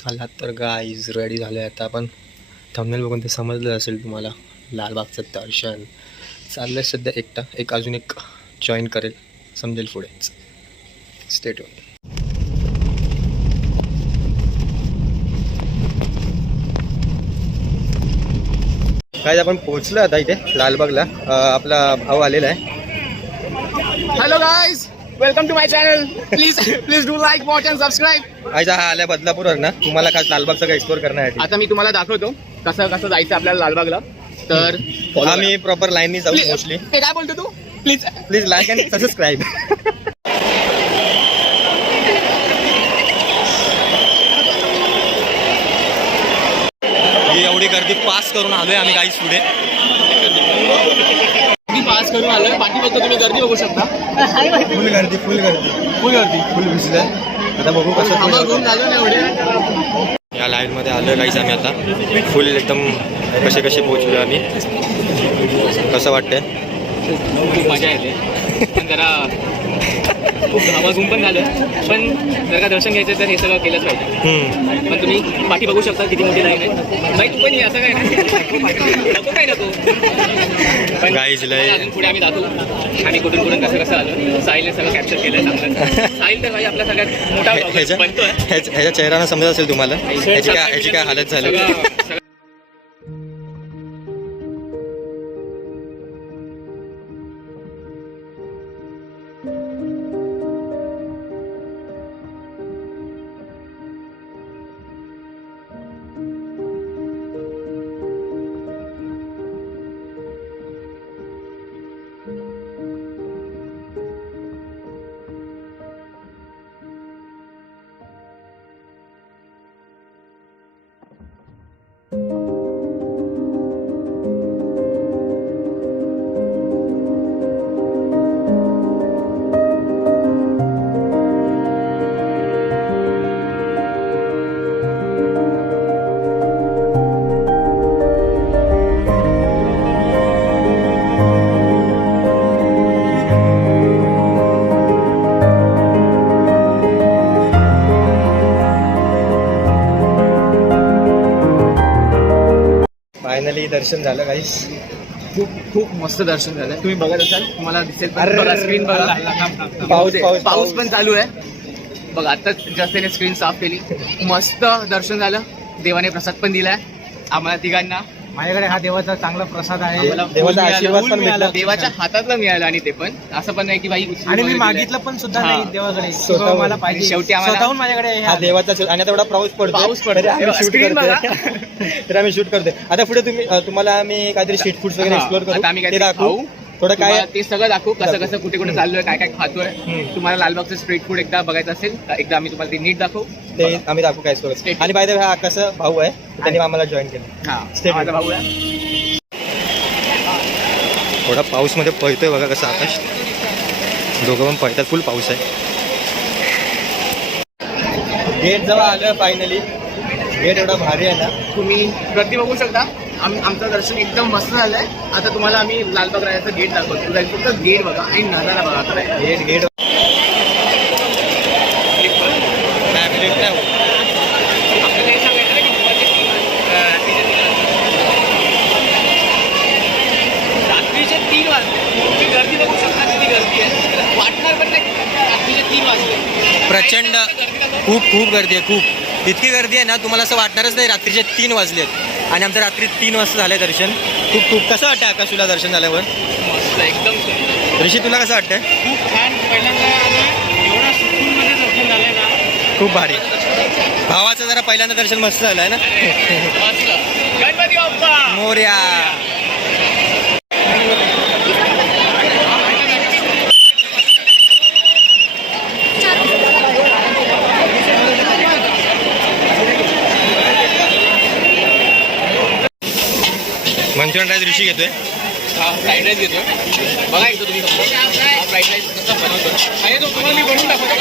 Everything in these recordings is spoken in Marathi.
चालात तर गाईज रेडी झालो आहे आता आपण. थंबनेल बघून ते समजलं असेल तुम्हाला. लालबागचं दर्शन. चाललं सध्या एकटा. एक अजून एक जॉईन करेल. समजेल पुढेच स्टेट काय आपण पोहोचलो आता इथे लालबागला. आपला भाऊ आलेला आहे. Hello guys welcome to my channel. Please, please do like, watch and subscribe. आयचा हा आल्या बदलापूरवर ना? तुम्हाला खास लालबागचा काय एक्सप्लोर करण्यासाठी? आता मी तुम्हाला दाखवतो कसं कसं जायचं आपल्याला लालबागला. तर आम्ही प्रॉपर लाईननी जाऊ मोस्टली ते काय बोलतो तू? Please please like and subscribe ही एवढी गर्दी पास करून आलोय आम्ही काही पुढे. पास करून आलोय. बाकी बघतो तुम्ही गर्दी बघू शकता. फुल गर्दी फुल गर्दी. फुल गर्दी. फुल भिजलंय आता बघू कसं घेऊन झालं ना एवढे. या लाईन मध्ये आलोय काहीच आम्ही आता. फुल एकदम कसे कसे पोहोचलो आम्ही. कसं वाटतंय? खूप मजा येते जरा खूप हवाजून पण झालं. पण जर का दर्शन घ्यायचं तर हे सगळं केलंच पाहिजे. पण तुम्ही पाठी बघू शकता किती मोठी लाईन आहे. बाई तू पण असं काय नाही. नको काय नको. पण अजून पुढे आम्ही जातो. आणि कुठून कुठून कसं कसं आलो. साहिलने सगळं कॅप्चर केलं चांगलं. साहिल तर भाई आपला सगळ्यात मोठा ह्या- ह्याच्या बनतोय चेहऱ्यानं समजत असेल तुम्हाला. ह्याची काय हालत झाली. फायनली दर्शन झालं काहीच खूप खूप मस्त दर्शन झालं तुम्ही बघत असाल तुम्हाला दिसेल पण अरे, बघा. स्क्रीन बघा पाऊस, पाऊस, पाऊस. पण चालू आहे. बघा आता जस्ट त्याने स्क्रीन साफ केली. मस्त दर्शन झालं. देवाने प्रसाद पण दिलाय. आम्हाला तिघांना. माझ्याकडे हा देवाचा चांगला प्रसाद आहे देवाचा आशीर्वाद पण मिळालं. देवाच्या हातातलं मिळालं आणि ते पण असं पण नाही की भाई उचलून आणि मी मागितलं. पण सुद्धा हा. नाही देवाकडे मला पाहिजे शेवटी आम्हाला- स्वतःहून माझ्याकडे हे. देवाचा आणि आता एवढा पाऊस पडतो पाऊस. करतोय तर आम्ही शूट करतोय आता पुढे तुम्ही तुम्हाला आम्ही काहीतरी स्ट्रीट फूड्स वगैरे हा, एक्सप्लोर करू आता आम्ही दाखवू. थोडं काय ते सगळं दाखवू कसं. कसं कुठे कुठे चाललोय काय काय खातोय. तुम्हाला लालबागचं स्ट्रीट फूड एकदा बघायचं असेल एकदा आम्ही तुम्हाला ते नीट दाखवू. ते आम्ही दाखवू काय Stay आणि बाय हा कसं भाऊ आहे त्यांनी आम्हाला जॉईन केलं. हा माझा. भाऊ आहे. थोडा पाऊसमध्ये पळतोय बघा कसं आकाश. दोघं पण पळतात फुल पाऊस आहे. गेट जवळ आलं फायनली गेट एवढा भारी आहे ना. तुम्ही गर्दी बघू शकता. आम आमचं दर्शन एकदम मस्त झालंय. आता तुम्हाला आम्ही लालबाग राजाचं गेट दाखवतो. फक्त गेट बघा आणि नजारा बघा आता गेट गेट हे आहे. प्रचंड. खूप खूप गर्दी आहे खूप. इतकी गर्दी आहे ना तुम्हाला असं वाटणारच नाही रात्रीचे तीन वाजले आणि आमचं रात्री तीन वाजता झालंय दर्शन. खूप खूप कसं वाटतं आकाश तुला दर्शन झाल्यावर? एकदम. ऋषी तुला कसं वाटतंय? खूप छान. पहिल्यांदा झालंय खूप भारी. भावाचं जरा पहिल्यांदा दर्शन मस्त झालं आहे ना मोर्या. ऋषी घेतोय. हा फ्राईड राईस घेतो बघा एकदा तुम्ही फ्राईड राईस कसा बनवतो. तुम्हाला मी बनवून दाखवतो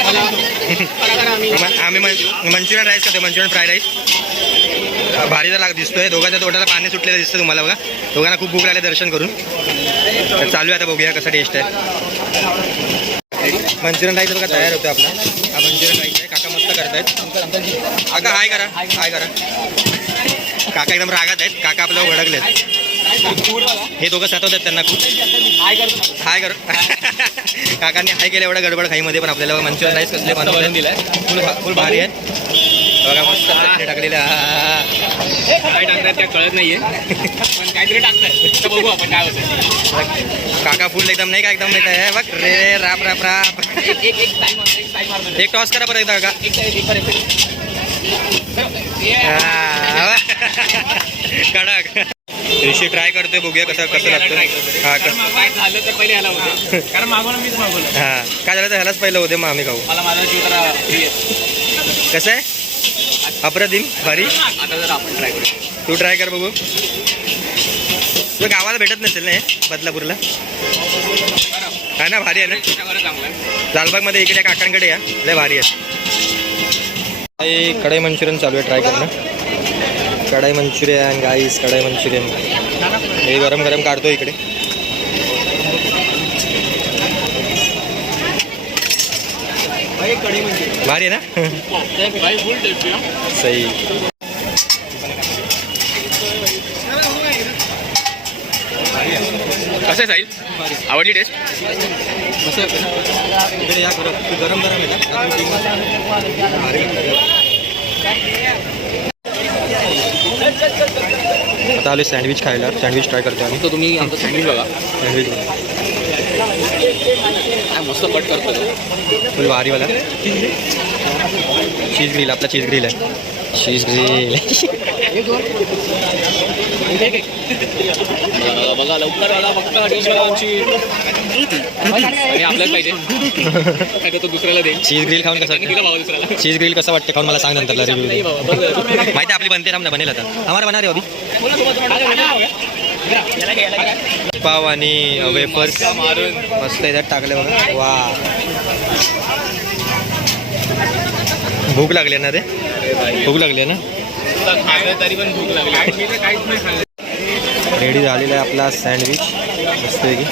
आम्ही. मंचुरियन राईस करतो मंचुरियन फ्राईड राईस भारी लाग दिसतोय. दोघांच्या तोंडाला पाणी सुटलेलं दिसतं तुम्हाला बघा. दोघांना खूप भूक लागले दर्शन करून. तर चालू आहे आता बघूया कसा टेस्ट आहे. मंचुरियन राईस बघा तयार होतो आपला. हा मंचुरियन राईस आहे. काका मस्त करतायत. काका हाय करा. हाय करा. काका एकदम रागात आहेत. काका आपल्याला भडकलेत हे दोघं सतवतात त्यांना खूप. हाय कर काकांनी हाय केलं एवढं गडबड खाईमध्ये पण आपल्याला मंचुरियन राईस कसले बनवून दिलाय. फुल फुल भारी आहेत. बघा मस्त टाकलेली आहे. काय टाकतात त्या कळत नाहीये. पण काहीतरी टाकतात. बघू आपण काय होतं. काका फुल एकदम नाही का? एकदम नाही काय बघ रे राप राप राप. एक टॉस करा परत एकदा काका. कडक. ऋषी ट्राय करतोय बघूया कसं कसं लागतं हा झालं तर पहिले ह्याला होते. कारण मागवलं मीच मागवलं हा. काय झालं तर ह्यालाच पहिलं होते मग आम्ही खाऊ. मला माझा जीव जरा आहे. कसं आहे? अप्रतिम भारी? आता जर आपण ट्राय करू तू ट्राय कर बघू. तुला गावाला भेटत नसेल ना हे? बदलापूरला? हा ना भारी आहे ना. चांगलं आहे. लालबागमध्ये इकडे काकांकडे या. लय भारी आहे. कढाई मंचुरियन चालू आहे ट्राय करणं कढाई मंचुरियन गाईस कढाई मंचुरियन. हे गरम गरम काढतो इकडे. भारी आहे ना? फुल टेस्टी सही. कसं आहे साईल आवडली टेस्ट इकडे या गरम गरम गरम आता आलो सँडविच खायला सँडविच ट्राय करतो आम्ही तर तुम्ही आमचं सँडविच बघा सँडविच काय मस्त कट करतो फुल भारीवाला चीज़ ग्रिल आपला चीज़ ग्रिल आहे चीज़ ग्रिल। बघा लवकर आला फक्त आणि आपल्याला पाहिजे. काय तो दुसऱ्याला दे. चीज ग्रिल खाऊन कसं दुसऱ्याला. चीज ग्रिल कसं वाटतं खाऊन मला सांग नंतरला रिव्ह्यू बरं. माहिती आपली बनते ना बनेल आता. आम्हाला बना रे अभी. पाव आणि वेफर्स मारून मस्त याच्यात टाकले बघा. वा. भूक लागली ना रे? भूक लागली ना? तरी पण भूक लागली. मी तर काहीच नाही खाल्लं. रेडी झालेला आहे आपला सँडविच. मस्तपैकी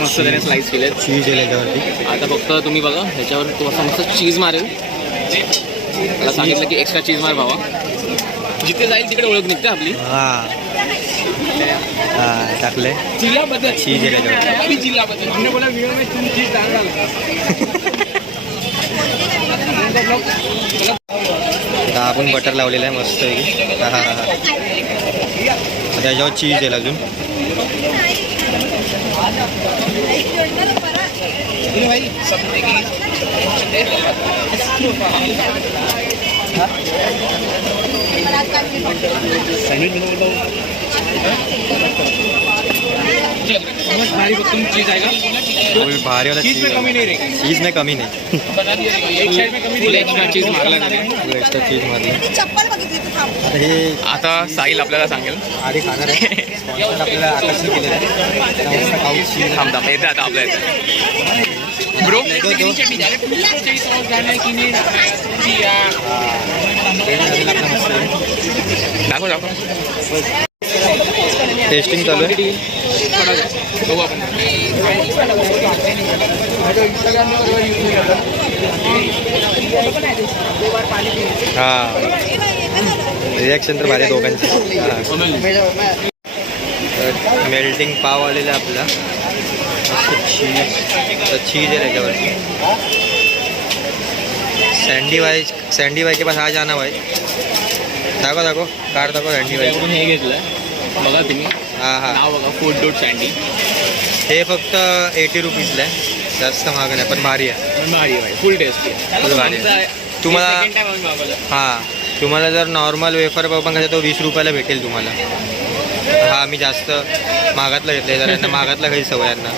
मस्त त्याने स्लाइस केले चीज आहे याच्यावरती आता फक्त तुम्ही बघा ह्याच्यावर तो असा मस्त चीज मारेल. मला सांगितलं की एक्स्ट्रा चीज मार भावा. जिथे जाईल तिकडे ओळख निघते आपली. हा. हा टाकले जिल्हा बदल चीज आहे त्याच्यावर अभी जिल्हा बदल हमने बोला वीडियो में तुम चीज डाल आता आपण बटर लावलेलं आहे मस्त हा हा हा हा. आता चीज आहे अजून. भारी फक्त चीज़ आहे का फुल चीज़ चीज़ में कमी नहीं रहेगी। चीज़ में कमी नाही। बना दिया एक साइड में कमी एक्स्ट्रा चीज़ मारला फुल एक्स्ट्रा चीज़ मारलं चप्पल बघितली तू थांब आता आता साहिल आपल्याला सांगेल। आधी खाणार आहे। आपल्याला आकर्षित केलेलं आहे. आता मस्त चीज़ थांब थांब येते आता आपल्या ब्रो दाखव दाखव. टेस्टिंग चालू आहे. हा. रिॲक्शन तर भारी दोघांची. हा. मेल्टिंग पाव आलेला आहे आपला. चीज चीज आहे त्याच्यावरती. सँडी वाई सँडी वाई के पास आ जाना भाई. दाखव दाखव. कार दाखव सँडी त्यावरून हे घेतलंय. बघा तुम्ही. हा हा. नाव बघा फूड डोट सँडी हे फक्त एटी रुपीजला आहे. जास्त महाग नाही पण भारी आहे. पण भारी आहे फुल टेस्टी Full भारी आहे. तुम्हाला- हां तुम्हाला जर नॉर्मल वेफर पण कसं तो वीस रुपयाला भेटेल तुम्हाला. हा मी जास्त महागातला घेतलं जर यांना महागातला काही सवय यांना.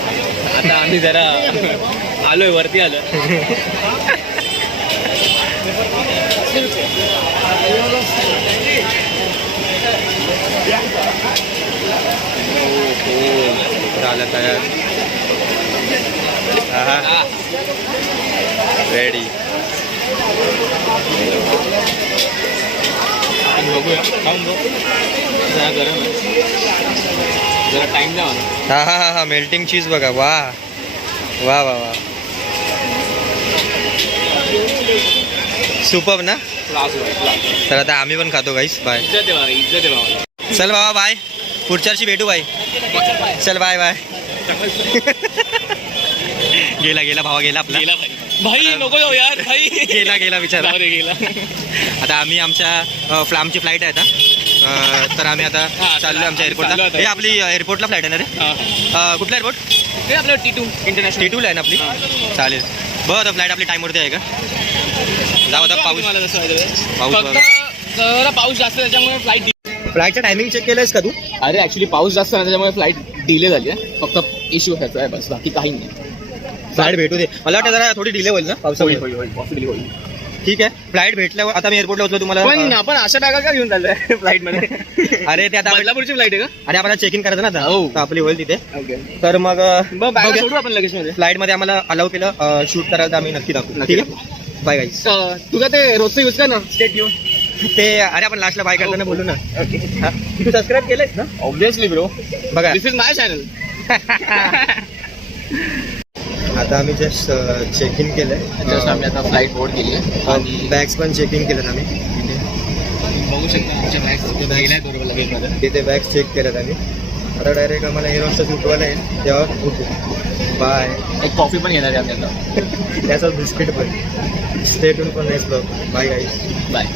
आता आम्ही जरा आलोय वरती आलो झालं तयार रेडी बघूया. खाऊन बघ. जरा गरम आहे. जरा टाइम द्या मला. हा हा हा हा मेल्टिंग चीज बघा. वा. वा वा वा. सुपर ना? तर आता आम्ही पण खातो गाईस बाय इज्जत आहे बाबा इज्जत आहे बाबा चल बाबा बाय पुढच्या वर्षी भेटू बाय चल बाय बाय गेला गेला भावा गेला आपला. गेला भाई. नको जाऊ यार भाई. गेला गेला दे गेला. आता आम्ही आमच्या फ्लामची फ्लाईट आहे आता. तर आम्ही आता चाललो चला, आमच्या एअरपोर्टला. हे आपली एअरपोर्टला फ्लाईट आहे ना रे? कुठला एअरपोर्ट हे आपलं टी टू इंटरनॅशनल टी टूला आहे ना आपली? चालेल. बघ आता फ्लाईट आपली टाईमवरती आहे का? जाऊ आता पाऊस. पाऊस फक्त जरा पाऊस जास्त त्याच्यामुळे फ्लाईट फ्लाईटचं टायमिंग चेक केलंयस का तू? अरे ऍक्च्युली पाऊस जास्त आहे त्याच्यामुळे फ्लाईट डिले झाली आहे. फक्त इश्यू ह्याचा आहे बस बाकी काही नाही. फ्लाईट भेटू दे. मला वाटतं जरा थोडी डिले होईल ना पावसामुळे. होईल होईल पॉसिबल होईल. ठीक आहे. फ्लाईट भेटल्यावर आता मी एअरपोर्टला होतो पण तुम्हाला. आपण अशा बॅगा का घेऊन चाललोय फ्लाईटमध्ये अरे ते आता आपण- बदलापूरची फ्लाईट आहे अरे आपण चेक इन करायचं ना आता. हो. तर आपली होईल तिथे. का ओके तर मग बघ बॅगा सोडू आपण लगेच मध्ये फ्लाईटमध्ये आम्हाला अलाउ केलं. शूट करायला तर आम्ही नक्की दाखवू. नक्की ठीक आहे? बाय गाईस अं, तुझं ते रोजचं यूज कर ना. स्टेट यू ते अरे आपण लास्टला बाय करताना बोलू ना. हा. तू सबस्क्राईब केलंयस ना? ऑब्विसली ब्रो बघा. दिस इज माय चॅनल आता आम्ही जस्ट चेक इन केलंय. जस्ट आम्ही आता फ्लाईट बोर्ड केली आहे आणि बॅग्स पण चेक इन केलं आम्ही. बघू शकता आमच्या बॅग्स गेल्या बरोबर लगेच मध्ये तिथे बॅग्स चेक केल्यात आम्ही. आता डायरेक्ट आम्हाला एअरहोस्टेस उठवायला येईल तेव्हा उठू. बाय एक कॉफी पण घेणार आहे आता त्याचं बिस्किट पण. स्टेट पण नाही बाय गाईस बाय